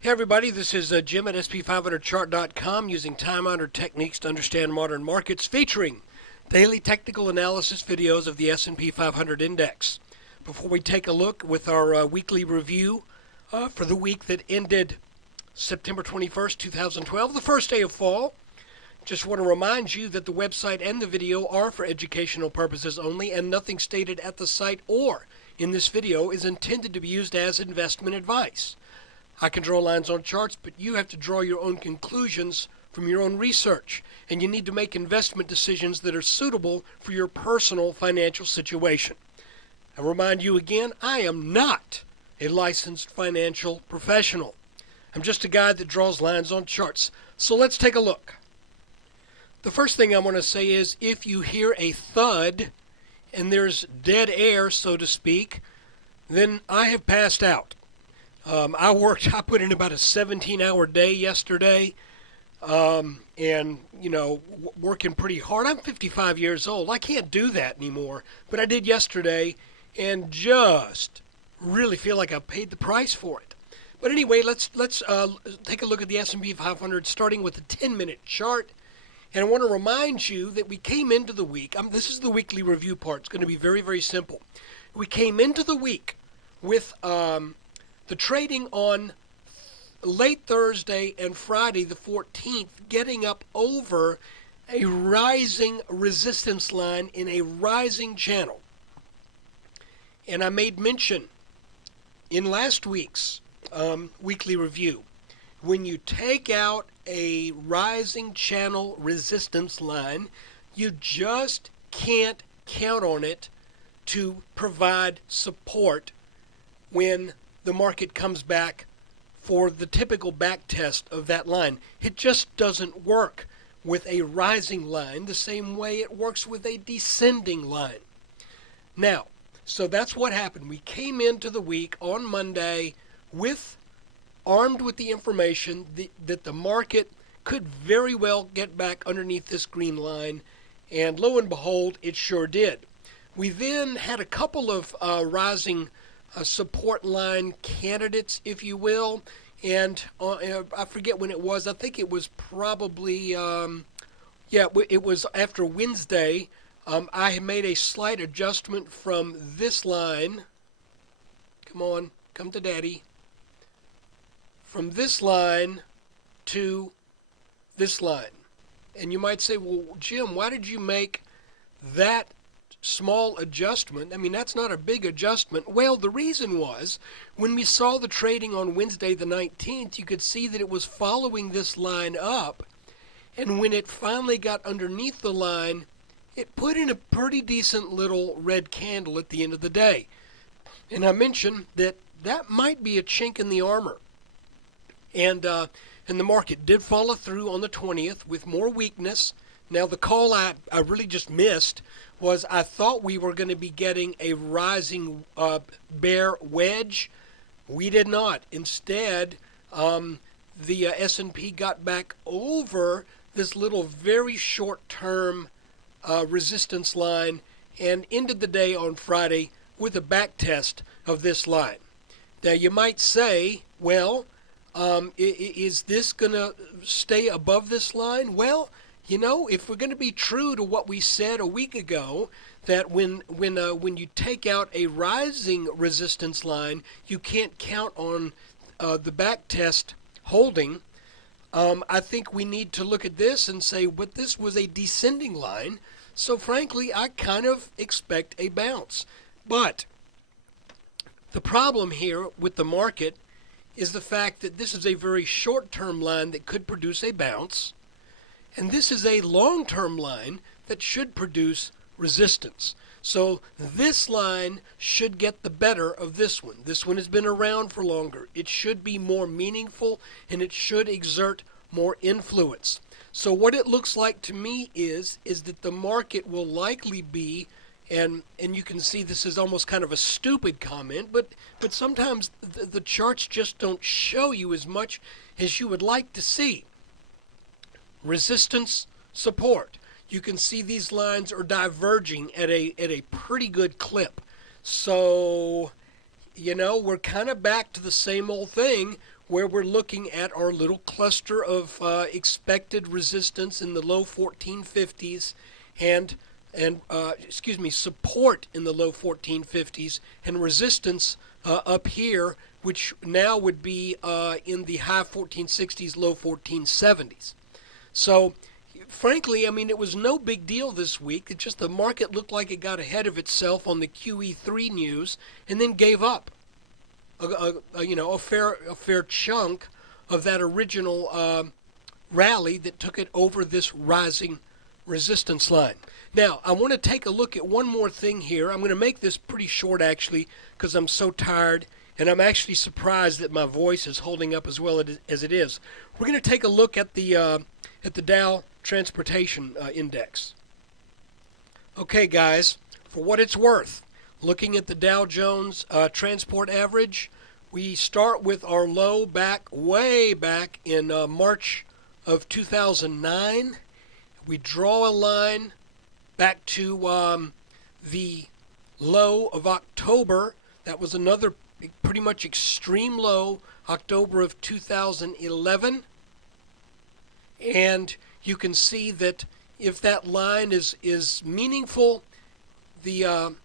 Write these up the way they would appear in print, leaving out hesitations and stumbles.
Hey everybody, this is Jim at SP500chart.com using time-honored techniques to understand modern markets, featuring daily technical analysis videos of the S&P 500 index. Before we take a look with our weekly review for the week that ended September 21st, 2012, the first day of fall, just want to remind you that the website and the video are for educational purposes only, and nothing stated at the site or in this video is intended to be used as investment advice. I can draw lines on charts, but you have to draw your own conclusions from your own research, and you need to make investment decisions that are suitable for your personal financial situation. I remind you again, I am not a licensed financial professional. I'm just a guy that draws lines on charts. So let's take a look. The first thing I want to say is if you hear a thud and there's dead air, so to speak, then I have passed out. I put in about a 17-hour day yesterday, and, working pretty hard. I'm 55 years old. I can't do that anymore, but I did yesterday and just really feel like I paid the price for it. But anyway, let's take a look at the S&P 500, starting with the 10-minute chart. And I want to remind you that we came into the week, this is the weekly review part. It's going to be very, very simple. We came into the week with the trading on late Thursday and Friday the 14th getting up over a rising resistance line in a rising channel. And I made mention in last week's weekly review, when you take out a rising channel resistance line, you just can't count on it to provide support when the market comes back for the typical back test of that line. It just doesn't work with a rising line the same way it works with a descending line. Now, so that's what happened. We came into the week on Monday armed with the information that the market could very well get back underneath this green line, and lo and behold, it sure did. We then had a couple of rising support line candidates, if you will, and I forget when it was. I think it was probably, it was after Wednesday. I had made a slight adjustment from this line. Come on, come to daddy. From this line to this line. And you might say, well, Jim, why did you make that small adjustment? I mean, that's not a big adjustment. Well, the reason was when we saw the trading on Wednesday the 19th, you could see that it was following this line up. And when it finally got underneath the line, it put in a pretty decent little red candle at the end of the day. And I mentioned that that might be a chink in the armor. And the market did follow through on the 20th with more weakness. Now, the call I really just missed was I thought we were going to be getting a rising bear wedge. We did not. Instead, the S&P got back over this little very short-term resistance line and ended the day on Friday with a back test of this line. Now, you might say, well, is this going to stay above this line? Well, if we're going to be true to what we said a week ago, that when you take out a rising resistance line, you can't count on the back test holding. I think we need to look at this and say, but this was a descending line, so frankly, I kind of expect a bounce. But the problem here with the market is the fact that this is a very short-term line that could produce a bounce, and this is a long-term line that should produce resistance. So this line should get the better of this one. This one has been around for longer. It should be more meaningful, and it should exert more influence. So what it looks like to me is that the market will likely be, and you can see this is almost kind of a stupid comment, but sometimes the charts just don't show you as much as you would like to see. Resistance, support. You can see these lines are diverging at a pretty good clip. So, we're kind of back to the same old thing where we're looking at our little cluster of expected resistance in the low 1450s and support in the low 1450s and resistance up here, which now would be in the high 1460s, low 1470s. So, frankly, I mean, it was no big deal this week. It just the market looked like it got ahead of itself on the QE3 news and then gave up a fair chunk of that original rally that took it over this rising resistance line. Now, I want to take a look at one more thing here. I'm going to make this pretty short, actually, because I'm so tired, and I'm actually surprised that my voice is holding up as well as it is. We're going to take a look at the Dow Transportation Index. Okay, guys, for what it's worth, looking at the Dow Jones Transport Average, we start with our low way back in March of 2009. We draw a line back to the low of October. That was another pretty much extreme low, October of 2011. And you can see that if that line is meaningful, the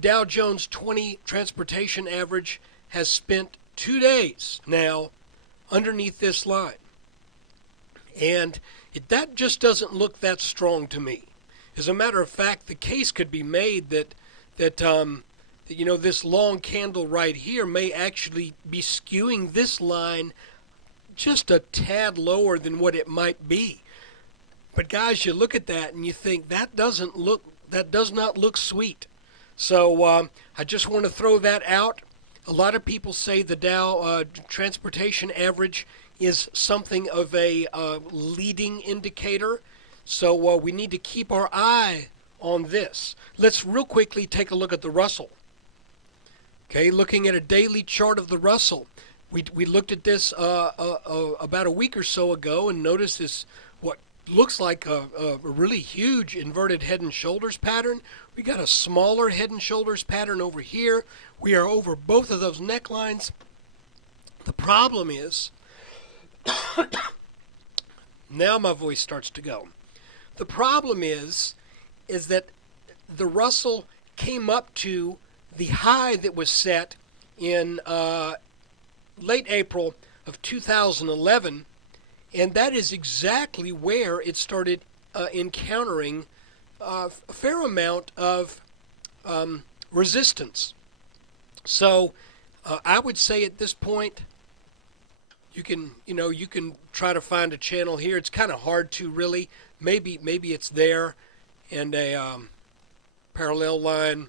Dow Jones 20 Transportation Average has spent 2 days now underneath this line. And that just doesn't look that strong to me. As a matter of fact, the case could be made that this long candle right here may actually be skewing this line just a tad lower than what it might be. But guys, you look at that and you think that does not look sweet. So I just want to throw that out. A lot of people say the Dow Transportation Average is something of a leading indicator. So we need to keep our eye on this. Let's real quickly take a look at the Russell. Okay, looking at a daily chart of the Russell. We looked at this about a week or so ago and noticed this, what looks like a really huge inverted head and shoulders pattern. We got a smaller head and shoulders pattern over here. We are over both of those necklines. The problem is, now my voice starts to go. The problem is that the Russell came up to the high that was set in late April of 2011, and that is exactly where it started encountering a fair amount of resistance. So I would say at this point, you can try to find a channel here. It's kind of hard to really. Maybe it's there, and a parallel line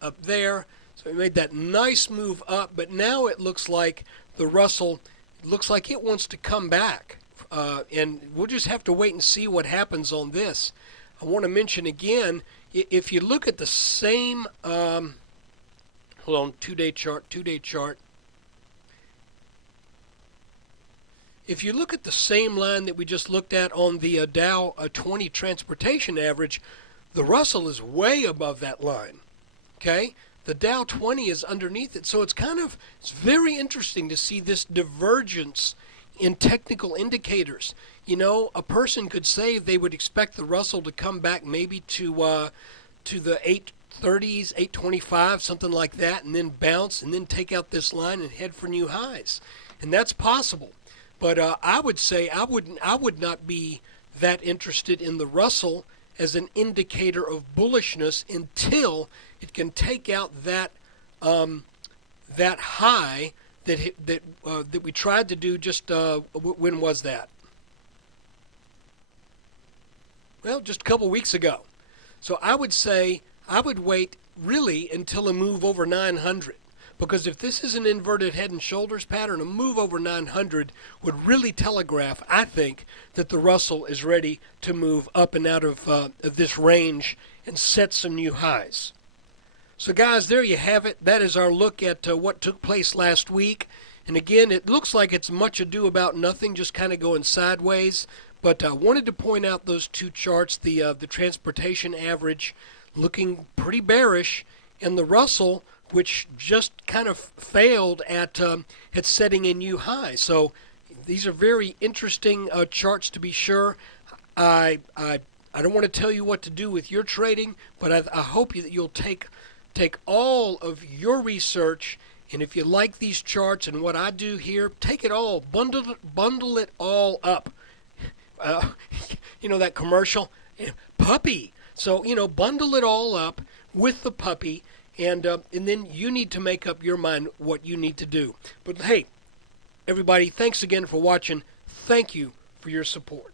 up there. So we made that nice move up, but now it looks like the Russell looks like it wants to come back, and we'll just have to wait and see what happens on this. I want to mention again, if you look at the same, hold on, two-day chart. If you look at the same line that we just looked at on the Dow 20 Transportation Average, the Russell is way above that line. Okay? The Dow 20 is underneath it. So it's very interesting to see this divergence in technical indicators. You know, a person could say they would expect the Russell to come back maybe to the 830s, 825, something like that, and then bounce and then take out this line and head for new highs. And that's possible. But I would say I would not be that interested in the Russell as an indicator of bullishness until it can take out that high that we tried to do just when was that? Well, just a couple weeks ago. So I would say I would wait really until a move over 900. Because if this is an inverted head and shoulders pattern, a move over 900 would really telegraph, I think, that the Russell is ready to move up and out of this range and set some new highs. So guys, there you have it. That is our look at what took place last week. And again, it looks like it's much ado about nothing, just kind of going sideways. But I wanted to point out those two charts, the transportation average looking pretty bearish, and the Russell which just kind of failed at setting a new high. So these are very interesting charts to be sure. I don't want to tell you what to do with your trading, but I hope that you'll take all of your research, and if you like these charts and what I do here, take it all, bundle it all up. You know that commercial, puppy. So bundle it all up with the puppy, and then you need to make up your mind what you need to do. But hey, everybody, thanks again for watching. Thank you for your support.